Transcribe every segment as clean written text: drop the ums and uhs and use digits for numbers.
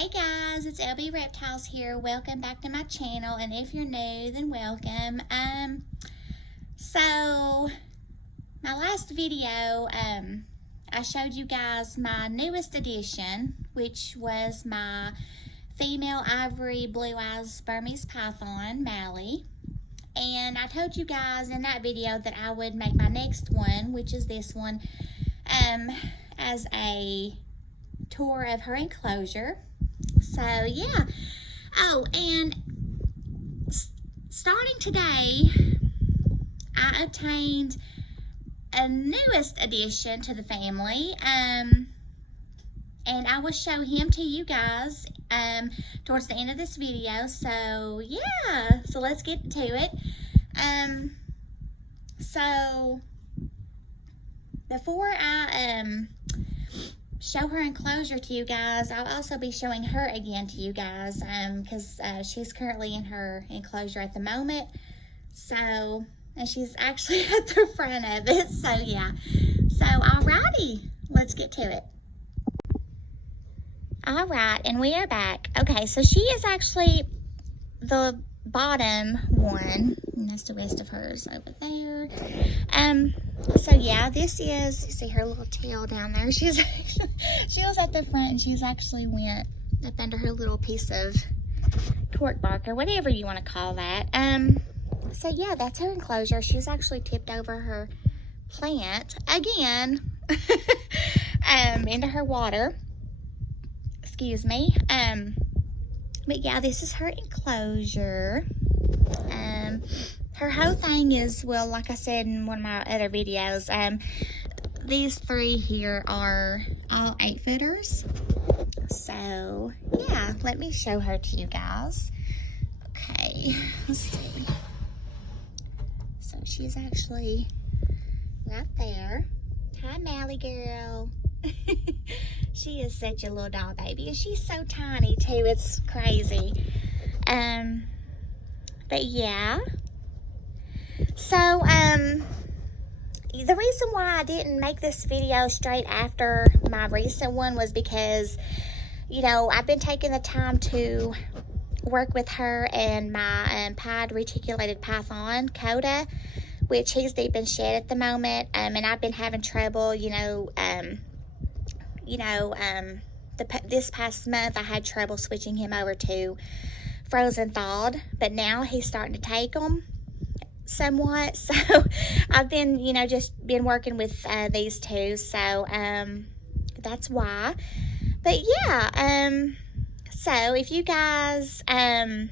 Hey guys, it's LB Reptiles here. Welcome back to my channel, and if you're new, then welcome. So my last video, I showed you guys my newest addition, which was my female ivory blue eyes Burmese python, Mally. And I told you guys in that video that I would make my next one, which is this one, as a tour of her enclosure. So yeah. Oh, and starting today, I obtained a newest addition to the family, and I will show him to you guys towards the end of this video. So yeah, so let's get to it. So before I show her enclosure to you guys, I'll also be showing her again to you guys, because she's currently in her enclosure at the moment. So, and she's actually at the front of it. So yeah. So alrighty, let's get to it. All right, and we are back. Okay, so she is actually the bottom one, and that's the rest of hers over there. So yeah, this is, you see her little tail down there. She was at the front, and she's actually went up under her little piece of torque bark, or whatever you want to call that. So yeah, that's her enclosure. She's actually tipped over her plant again, into her water. Excuse me. But yeah, this is her enclosure. Her whole thing is, well, like I said in one of my other videos, these three here are all 8-footers. So yeah, let me show her to you guys. Okay, let's see. So she's actually right there. Hi, Mally girl. She is such a little doll baby, and she's so tiny too. It's crazy. But yeah. So the reason why I didn't make this video straight after my recent one was because, you know, I've been taking the time to work with her and my pied reticulated python, Coda, which he's deep in shed at the moment. And I've been having trouble, this past month I had trouble switching him over to frozen thawed, but now he's starting to take them somewhat. So I've been, just been working with these two. So that's why. But yeah, so if you guys are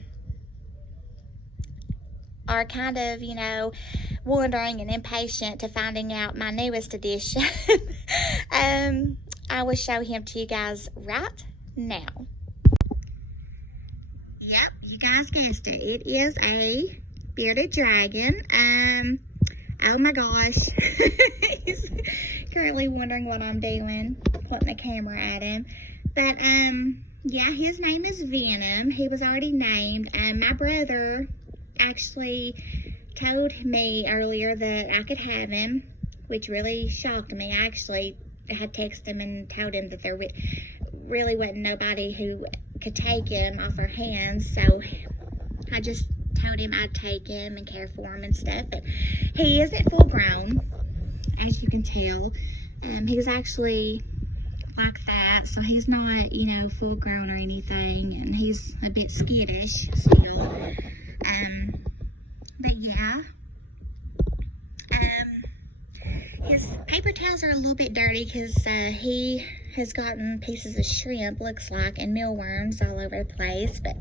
kind of, wondering and impatient to finding out my newest addition, I will show him to you guys right now. Yep, you guys guessed it. It is a bearded dragon. Oh my gosh. He's currently wondering what I'm doing, pointing the camera at him. But yeah, his name is Venom. He was already named. My brother actually told me earlier that I could have him, which really shocked me. I actually had texted him and told him that there really wasn't nobody who could take him off our hands, so I just told him I'd take him and care for him and stuff. But he isn't full grown, as you can tell. He's actually like that, so he's not, full grown or anything, and he's a bit skittish still. But yeah, his paper towels are a little bit dirty because he has gotten pieces of shrimp, looks like, and mealworms all over the place. But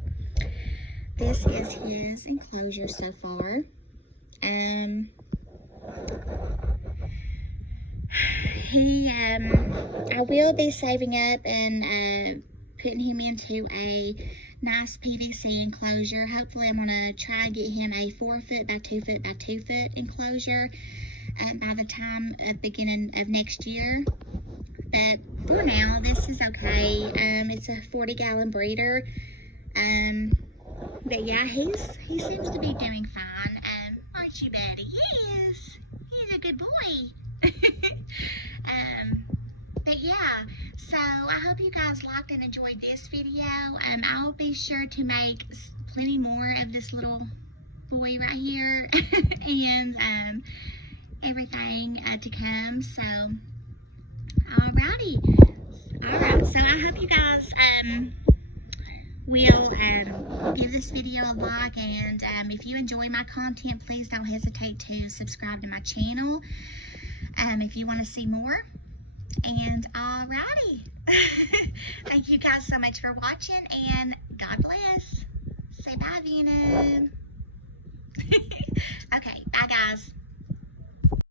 this is his enclosure so far. I will be saving up and putting him into a nice PVC enclosure. Hopefully I'm going to try and get him a 4-foot by 2-foot by 2-foot enclosure by the time of beginning of next year. But for now, this is okay. It's a 40-gallon breeder. But yeah, he seems to be doing fine. Aren't you, buddy? Yes, he's a good boy. But yeah, So I hope you guys liked and enjoyed this video. I'll be sure to make plenty more of this little boy right here and everything to come. So alrighty. Alright, so I hope you guys will give this video a like, and if you enjoy my content, please don't hesitate to subscribe to my channel if you want to see more. And alrighty. Thank you guys so much for watching, and God bless. Say bye, Venom. Okay, bye guys.